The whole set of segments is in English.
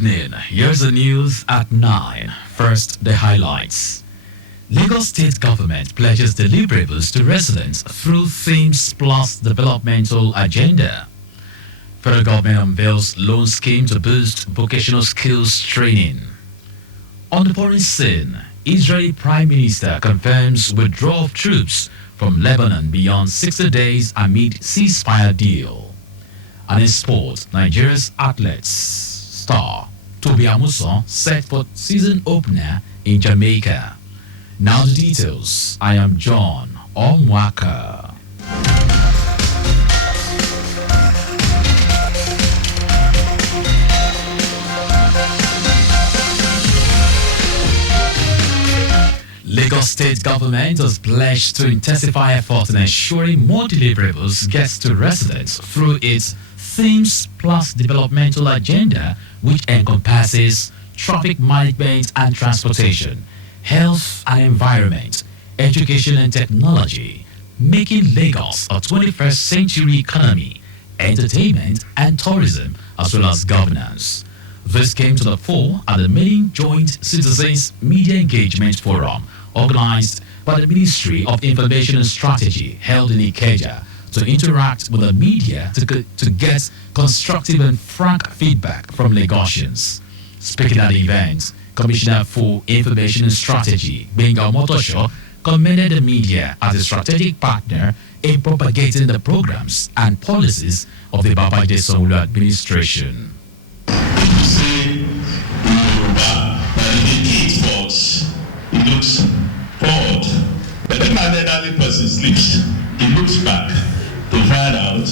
evening. Here's the news at 9. First, the highlights. Lagos State Government pledges deliverables to residents through themes plus developmental agenda. Federal government unveils loan scheme to boost vocational skills training. On the foreign scene, Israeli Prime Minister confirms withdrawal of troops from Lebanon beyond 60 days amid ceasefire deal. And in sport, Nigeria's athletes star Tobi Amusan set for season opener in Jamaica. Now the details. I am John Omoaka. Lagos State Government has pledged to intensify efforts in ensuring more deliverables gets to residents through its Themes Plus Developmental Agenda, which encompasses traffic management and transportation, health and environment, education and technology, making Lagos a 21st century economy, entertainment and tourism, as well as governance. This came to the fore at the main Joint Citizens Media Engagement Forum organized by the Ministry of Information and Strategy held in Ikeja to interact with the media to get constructive and frank feedback from Lagosians. Speaking at the event, Commissioner for Information and Strategy, Benga Omotosho, commended the media as a strategic partner in propagating the programs and policies of the Babajide Sanwo-Olu administration. People say in Yoruba that if a kid falls, he looks forward. But then an elderly person sleeps, he looks back to find out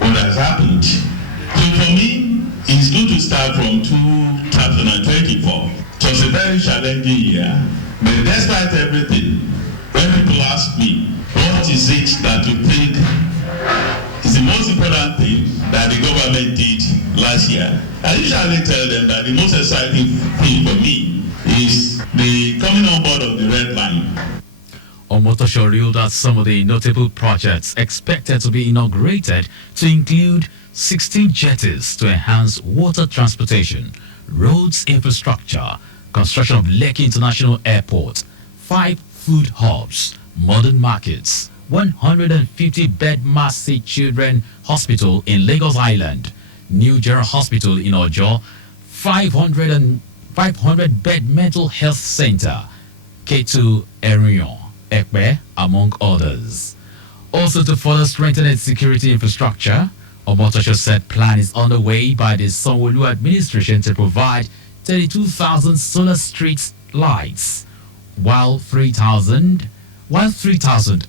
what has happened. So for me, it's good to start from 2024. It was a very challenging year, but despite everything, when people ask me, what is it that you think is the most important thing that the government did last year, I usually tell them that the most exciting thing for me is the coming on board of the red line. Omotosho revealed that some of the notable projects expected to be inaugurated to include 16 jetties to enhance water transportation, roads infrastructure, construction of Lekki International Airport, 5 food hubs, modern markets, 150-bed Mercy Children Hospital in Lagos Island, New General Hospital in Ojo, 500-bed mental health center, K2 Erion, Ekpe, among others. Also, to further strengthen its security infrastructure, Omotosho said plan is underway by the Sanwo-Olu administration to provide 32,000 solar street lights, while 3,000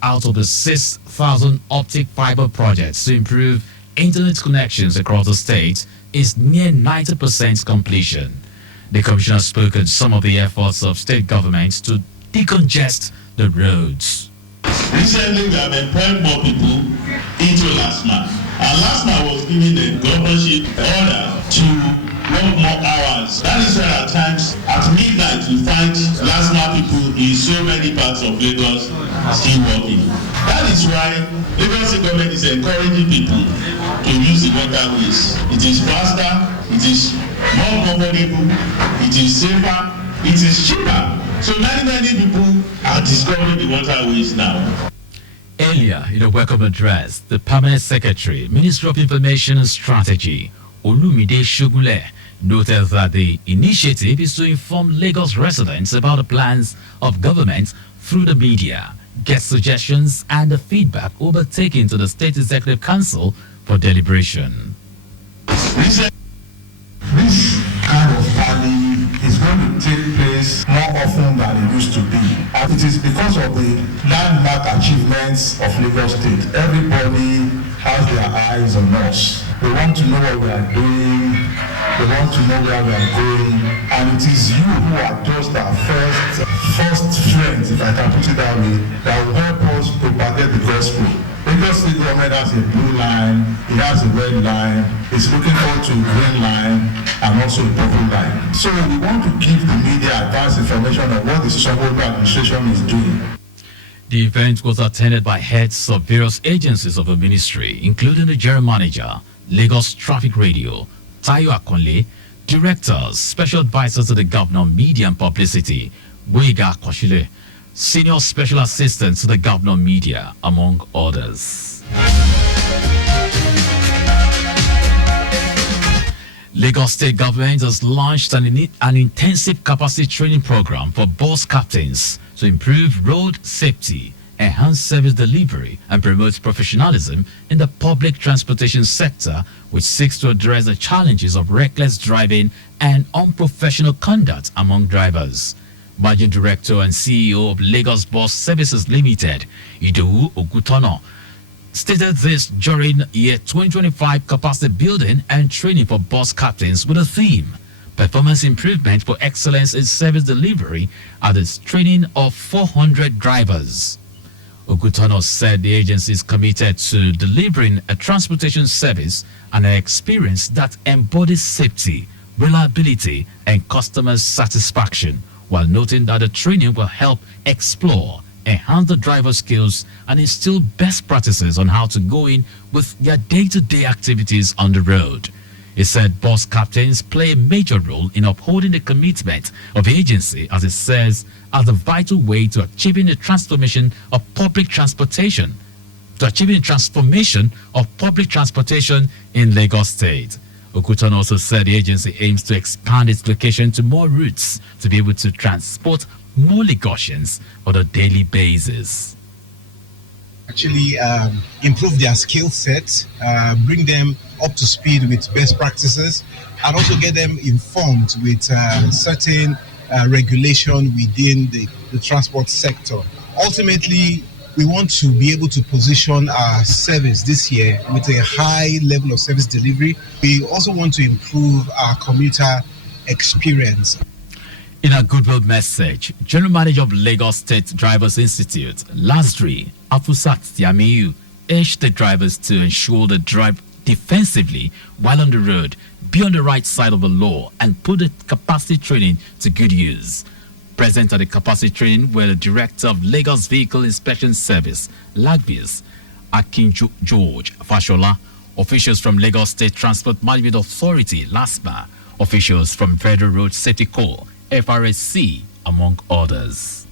out of the 6,000 optic fiber projects to improve internet connections across the state is near 90% completion. The commissioner spoke on some of the efforts of state governments to decongest the roads. Recently, we have employed more people into LASMA, and LASMA was given the governorship order to work more hours. That is why at times at midnight you find LASMA people in so many parts of Lagos still working. That is why Lagos government is encouraging people to use the waterways. It is faster, it is more comfortable, it is safer, it is cheaper. So many people are discovering the waterways now. Earlier, in a welcome address, the Permanent Secretary, Ministry of Information and Strategy, Olumide Shogunle, noted that the initiative is to inform Lagos residents about the plans of government through the media, get suggestions and the feedback overtaken to the State Executive Council for deliberation. This kind of planning is going to take place more often than it used to be. And it is because of the landmark achievements of Lagos State. Everybody has their eyes on us. They want to know what we are doing. They want to know where we are going. And it is you who are just our first friends, if I can put it that way, that will help us propagate the gospel. Lagos State government has a blue line, it has a red line, it's looking forward to a green line and also a purple line. So we want to give the media advance information on what the Sanwo-Olu administration is doing. The event was attended by heads of various agencies of the ministry, including the General Manager, Lagos Traffic Radio, Tayo Akonle, Directors, Special Advisor to the Governor on Media and Publicity, Wega Koshile, Senior Special Assistant to the Governor on Media, among others. Lagos State Government has launched an intensive capacity training program for bus captains to improve road safety, enhance service delivery, and promote professionalism in the public transportation sector, which seeks to address the challenges of reckless driving and unprofessional conduct among drivers. Managing Director and CEO of Lagos Bus Services Limited, Idowu Ogutono, stated this during year 2025 capacity building and training for bus captains with a theme, Performance Improvement for Excellence in Service Delivery, at its training of 400 drivers. Ogutono said the agency is committed to delivering a transportation service and an experience that embodies safety, reliability, and customer satisfaction, while noting that the training will help explore, enhance the driver skills, and instill best practices on how to go in with their day-to-day activities on the road. He said bus captains play a major role in upholding the commitment of the agency, as it says, as a vital way to achieving the transformation of public transportation, in Lagos State. Okuton also said the agency aims to expand its location to more routes to be able to transport more Lagosians on a daily basis. Actually improve their skill set, bring them up to speed with best practices, and also get them informed with certain regulation within the transport sector. Ultimately, we want to be able to position our service this year with a high level of service delivery. We also want to improve our commuter experience. In a goodwill message, General Manager of Lagos State Drivers Institute, Lasdri Afusat Tiamiyu, urged the drivers to ensure they drive defensively while on the road, be on the right side of the law, and put the capacity training to good use. Present at the capacity training were the Director of Lagos Vehicle Inspection Service, LAGVIS, Akin George Fashola, officials from Lagos State Transport Management Authority, LASMA, officials from Federal Road Safety Corps, FRSC, among others.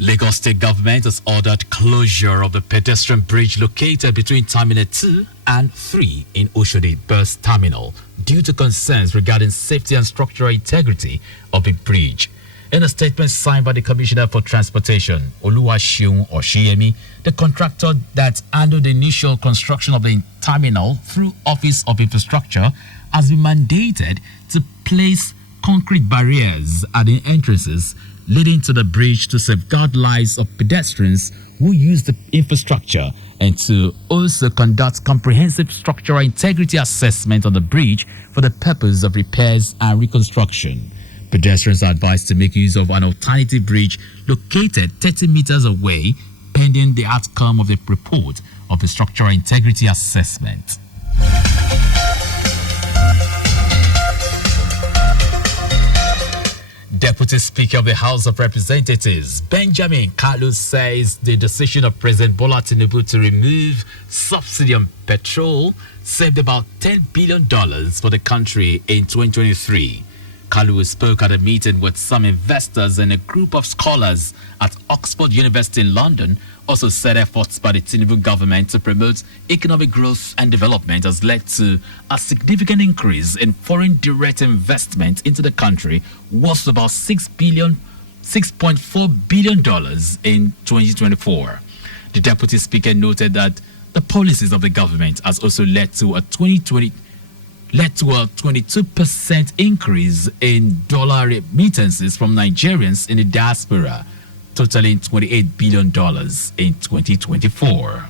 Lagos State Government has ordered closure of the pedestrian bridge located between Terminal 2 and 3 in Oshodi Bus Terminal due to concerns regarding safety and structural integrity of the bridge. In a statement signed by the Commissioner for Transportation, Oluwaseun Oshiyemi, the contractor that handled the initial construction of the terminal through Office of Infrastructure has been mandated to place concrete barriers at the entrances leading to the bridge to safeguard lives of pedestrians who use the infrastructure, and to also conduct comprehensive structural integrity assessment on the bridge for the purpose of repairs and reconstruction. Pedestrians are advised to make use of an alternative bridge located 30 meters away pending the outcome of the report of the structural integrity assessment. Deputy Speaker of the House of Representatives, Benjamin Kalu, says the decision of President Bola Tinubu to remove subsidy on petrol saved about $10 billion for the country in 2023. Kalu spoke at a meeting with some investors and a group of scholars at Oxford University in London. Also said efforts by the Tinubu government to promote economic growth and development has led to a significant increase in foreign direct investment into the country, worth about $6.4 billion in 2024. The Deputy Speaker noted that the policies of the government has also led to a 22% increase in dollar remittances from Nigerians in the diaspora, totaling $28 billion in 2024.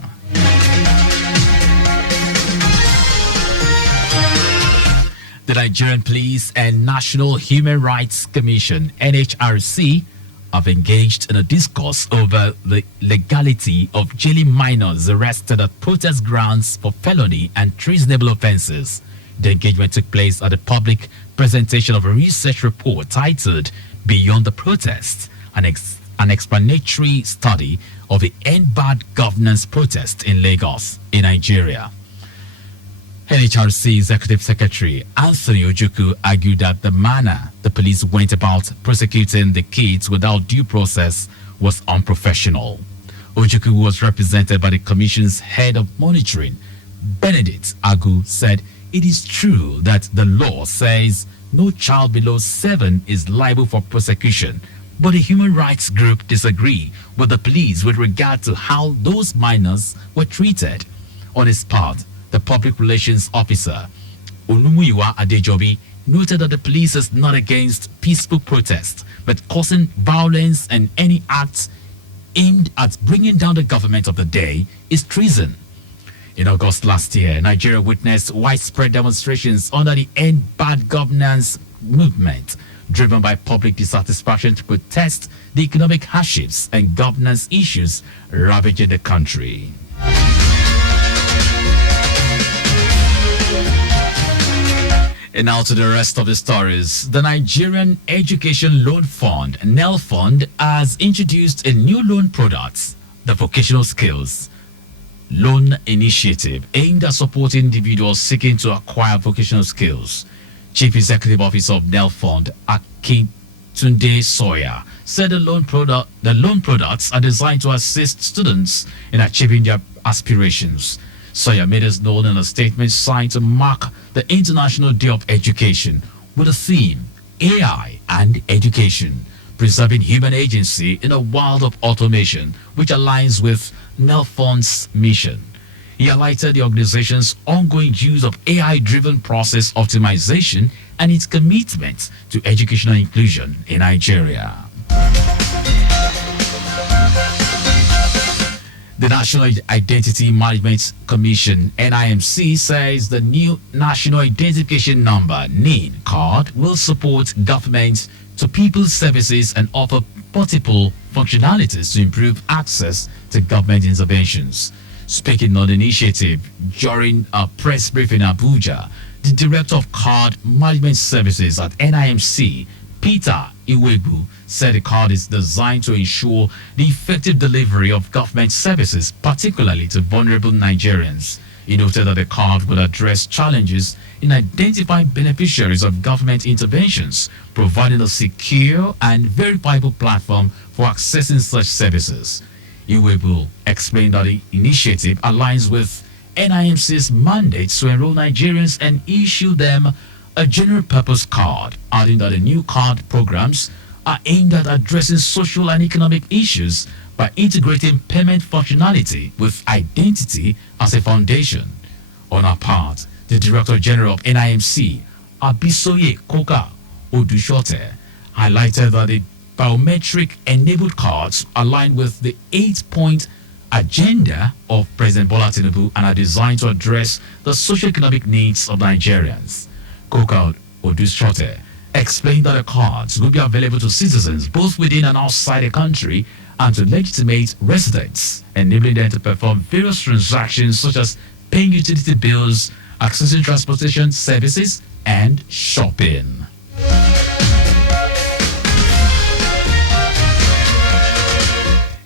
The Nigerian Police and National Human Rights Commission, NHRC, have engaged in a discourse over the legality of jailing minors arrested at protest grounds for felony and treasonable offenses. The engagement took place at a public presentation of a research report titled Beyond the Protests, an explanatory study of the End Bad Governance protest in Lagos, in Nigeria. NHRC Executive Secretary Anthony Ojukwu argued that the manner the police went about prosecuting the kids without due process was unprofessional. Ojukwu was represented by the Commission's head of monitoring, Benedict Agu, said it is true that the law says no child below 7 is liable for prosecution, but the human rights group disagree with the police with regard to how those minors were treated. On his part, the public relations officer, Olumuyiwa Adejobi, noted that the police is not against peaceful protest, but causing violence and any act aimed at bringing down the government of the day is treason. In August last year, Nigeria witnessed widespread demonstrations under the End Bad Governance movement, driven by public dissatisfaction to protest the economic hardships and governance issues ravaging the country. And now to the rest of the stories. The Nigerian Education Loan Fund, NEL Fund, has introduced a new loan product, the Vocational Skills Loan Initiative, aimed at supporting individuals seeking to acquire vocational skills. Chief Executive Officer of NEL Fund, Akintunde Sawyer, said the loan products are designed to assist students in achieving their aspirations. Sawyer made us known in a statement signed to mark the International Day of Education with the theme AI and Education, Preserving Human Agency in a World of Automation, which aligns with NEL Fund's mission. He highlighted the organization's ongoing use of AI-driven process optimization and its commitment to educational inclusion in Nigeria. The National Identity Management Commission, NIMC, says the new National Identification Number, NIN, card will support government to people's services and offer multiple functionalities to improve access to government interventions. Speaking on the initiative during a press briefing in Abuja, the Director of Card Management Services at NIMC, Peter Iwebu, said the card is designed to ensure the effective delivery of government services, particularly to vulnerable Nigerians. He noted that the card will address challenges in identifying beneficiaries of government interventions, providing a secure and verifiable platform for accessing such services. Iwebu explained that the initiative aligns with NIMC's mandate to enroll Nigerians and issue them a general purpose card, adding that the new card programs are aimed at addressing social and economic issues by integrating payment functionality with identity as a foundation. On our part, the Director General of NIMC, Abisoye Koka Odushote, highlighted that the biometric enabled cards align with the 8-point agenda of President Bola Tinubu and are designed to address the socio-economic needs of Nigerians. Koka Odushote explained that the cards will be available to citizens both within and outside the country and to legitimate residents, enabling them to perform various transactions such as paying utility bills, accessing transportation services, and shopping.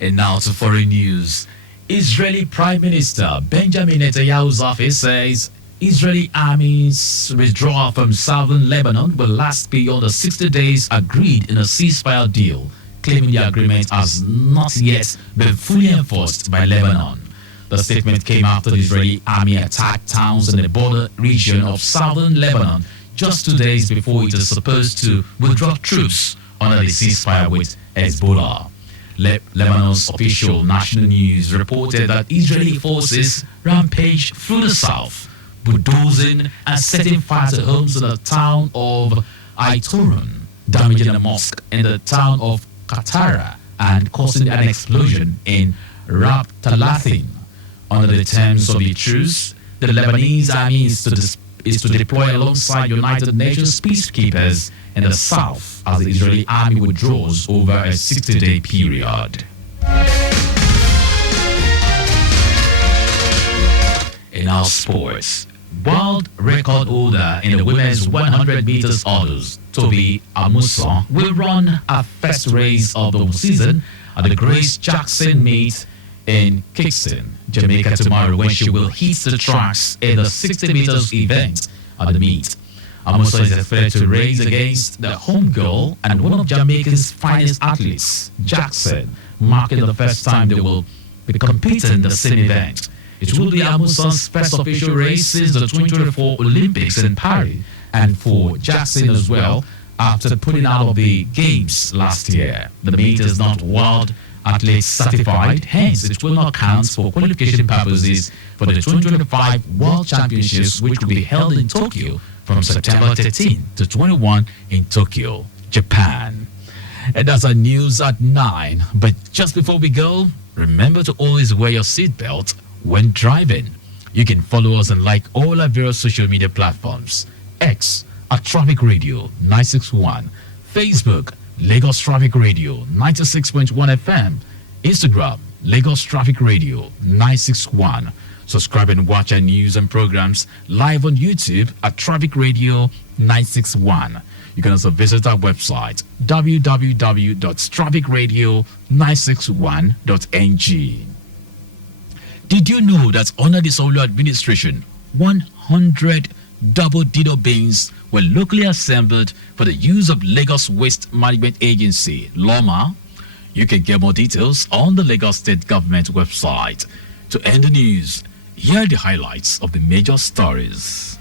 And now to foreign news. Israeli Prime Minister Benjamin Netanyahu's office says Israeli army's withdrawal from southern Lebanon will last beyond the 60 days agreed in a ceasefire deal, claiming the agreement has not yet been fully enforced by Lebanon. The statement came after the Israeli army attacked towns in the border region of southern Lebanon just 2 days before it is supposed to withdraw troops under the ceasefire with Hezbollah. Lebanon's official national news reported that Israeli forces rampaged through the south, bulldozing and setting fire to homes in the town of Aitorun, damaging a mosque in the town of Katara and causing an explosion in Rab Talathin. Under the terms of the truce, the Lebanese army is to deploy alongside United Nations peacekeepers in the south as the Israeli army withdraws over a 60-day period. In our sports, world record holder in the women's 100 meters hurdles, Toby Amuson, will run her first race of the season at the Grace Jackson meet in Kingston, Jamaica tomorrow when she will hit the tracks in the 60 meters event at the meet. Amusa is expected to race against the home girl and one of Jamaica's finest athletes, Jackson, marking the first time they will be competing in the same event. It will be Amusa's first official race since the 2024 Olympics in Paris, and for Jackson as well, after pulling out of the games last year. The meet is not World Athlete certified, hence it will not count for qualification purposes for the 2025 World Championships, which will be held in Tokyo from September 13 to 21 in Tokyo, Japan. And that's our news at 9. But just before we go, remember to always wear your seatbelt when driving. You can follow us and like all our various social media platforms. X at Traffic Radio 961, Facebook Lagos Traffic Radio 96.1 FM, Instagram Lagos Traffic Radio 961. Subscribe and watch our news and programs live on YouTube at Traffic Radio 961. You can also visit our website www.trafficradio961.ng. Did you know that under the Solo administration, 100 double Dido bins were locally assembled for the use of Lagos Waste Management Agency, LOMA? You can get more details on the Lagos State Government website. To end the news, here are the highlights of the major stories.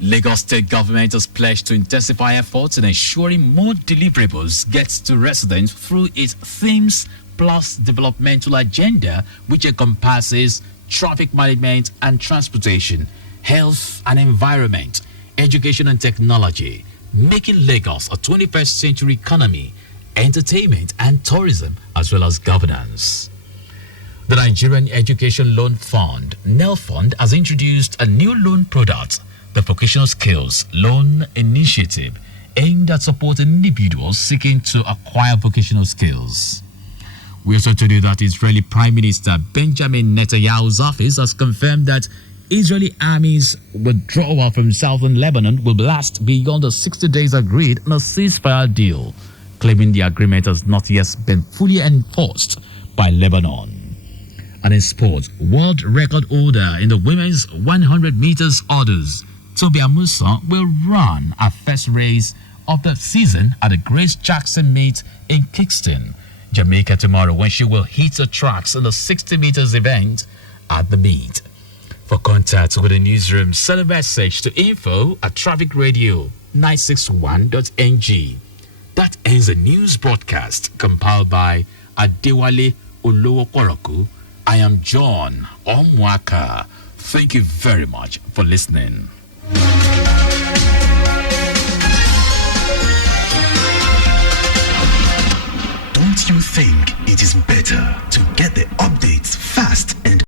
Lagos State Government has pledged to intensify efforts in ensuring more deliverables get to residents through its Themes Plus developmental agenda, which encompasses traffic management and transportation, health and environment, education and technology, making Lagos a 21st century economy, entertainment and tourism, as well as governance. The Nigerian Education Loan Fund, NELFund, has introduced a new loan product, the Vocational Skills Loan Initiative, aimed at supporting individuals seeking to acquire vocational skills. We also told you that Israeli Prime Minister Benjamin Netanyahu's office has confirmed that Israeli army's withdrawal from southern Lebanon will last beyond the 60 days agreed on a ceasefire deal, claiming the agreement has not yet been fully enforced by Lebanon. And in sports, world record holder in the women's 100 meters hurdles, Toby Amusa, will run her first race of the season at the Grace Jackson meet in Kingston, Jamaica tomorrow, when she will hit the tracks in the 60 meters event at the meet. For contact with the newsroom, send a message to info@trafficradio961.ng. That ends the news broadcast compiled by Adewale Olowokoroku. I am John Omoaka. Thank you very much for listening. Don't you think it is better to get the updates fast and